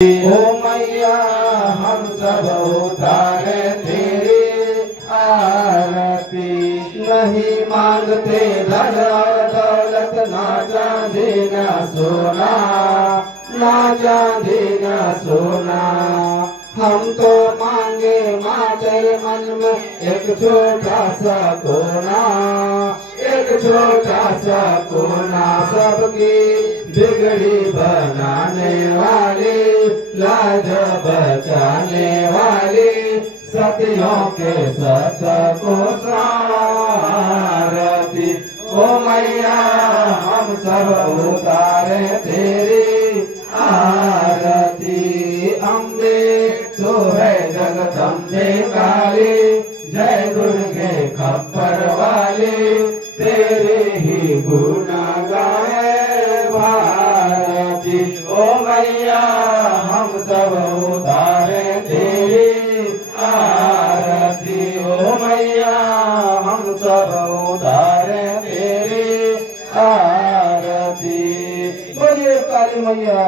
ओ मैया हम सब उतारे तेरी आरती। नहीं मांगते धन और दौलत, ना चांदी ना सोना, ना चांदी ना सोना। हम तो मांगे माँ तेरे मन में एक छोटा सा कोना, एक छोटा सा कोना। सबकी बिगड़ी बनाने वाली, लाज बचाने वाली, सतियों के सत को सारती। ओ मैया हम सब उतारे तेरी आरती। अम्बे तो है जगदम्बे काली, जय दुर्गे खप्पर वाली, तेरे ही गुण गाए भारती। ओ मैया हम सब उतारे तेरी आरती। ओ मैया हम सब उतारे तेरी आरती। बोलिए काली मैया।